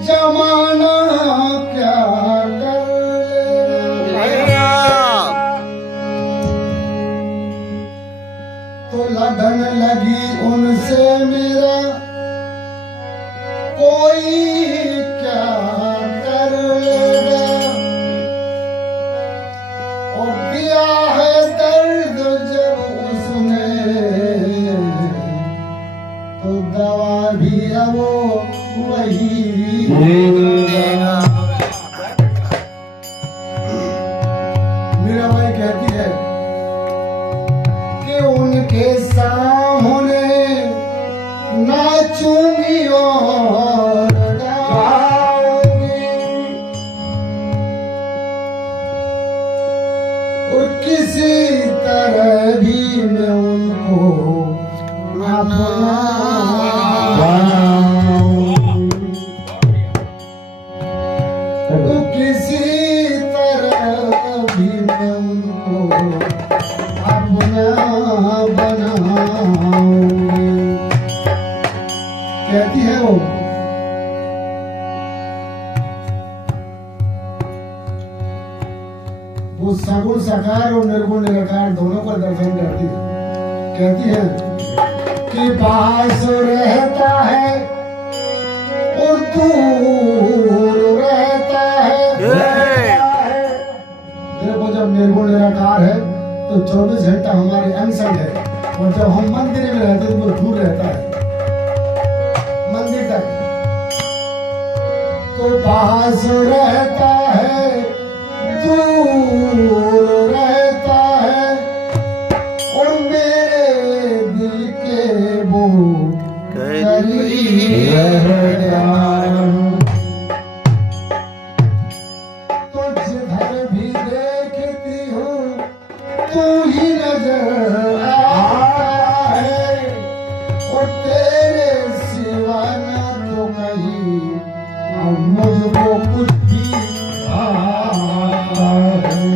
जमाना क्या कर तो लगन लगी उनसे मेरा कोई क्या कर लेगा। और दिया है दर्द जब उसने तो दवा भी अब वही देगा। मेरा भाई कहती है कि उनके सामने नाचूंगी और गाऊंगी और किसी तरह भी मैं उनको अपना तो किसी तरह भी मैं उनको अपना बनाऊंगी। कहती है वो सगुण साकार और निर्गुण निराकार दोनों का दर्शन करती है। कहती है कि पास रहता है और दूर रहता है। देखो जब निर्गुण निराकार है तो 24 घंटा हमारे अंग संग है, और जब हम मंदिर में रहते हैं तो दूर रहता है मंदिर तक। तो पास रहता है दूर रहता है और मेरे दिल के वो करीब रहता है। तो जिधर भी देखती हूँ तू ही नजर आता है और तेरे सिवा ना तो कहीं अब मुझको कुछ भी आता है।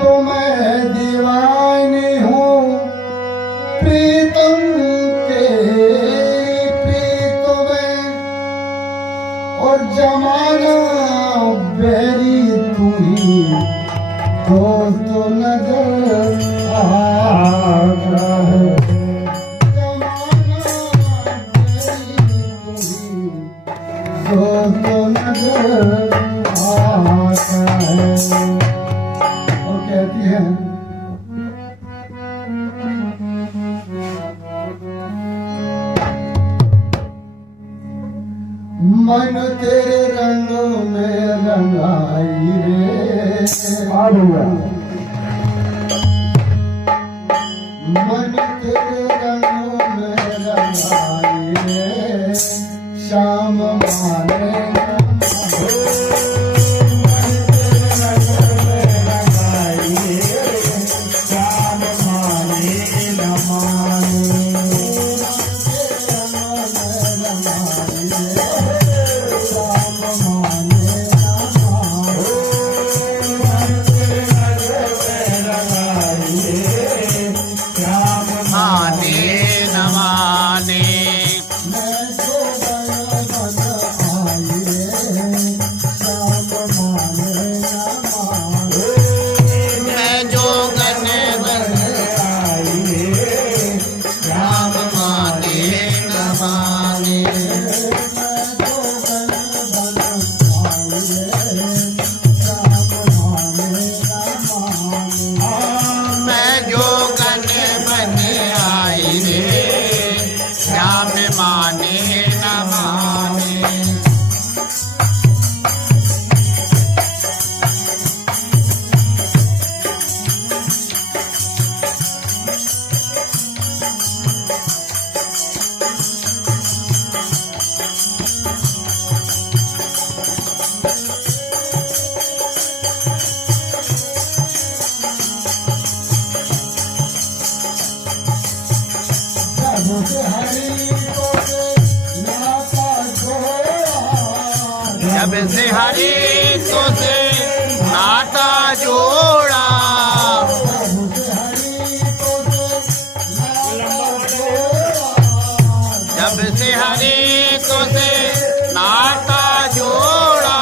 तो मैं दीवानी हूँ प्रीतम तेरी प्रीत में और जमाना बेरी तू ही दोस्त नजर आता है। जमाना बेरी तू ही दोस्त नजर आता है। और कहती है मन तेरे रंगों में रंगाई रे मन तेरे रंगों में रंगाई रे श्याम माने जब से हरि तो से नाता जोड़ा। जब से हरि तो से नाता जोड़ा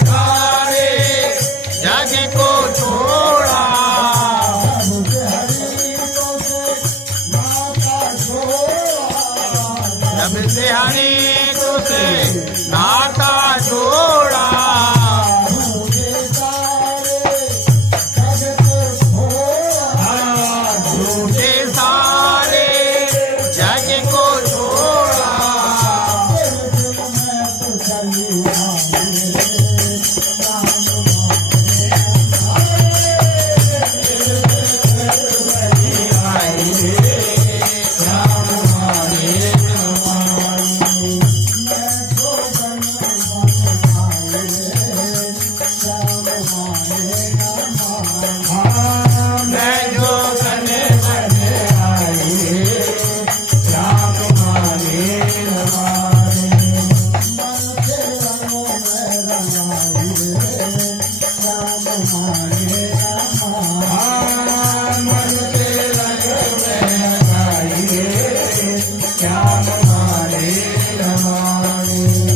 सारे जग को छोड़ा जब से हरि तो से नाता जोड़ा झूठे सारे जग को छोड़ा मैं जो करने बने आई राम माने मन के रंग में आई राम माने रमाने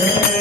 है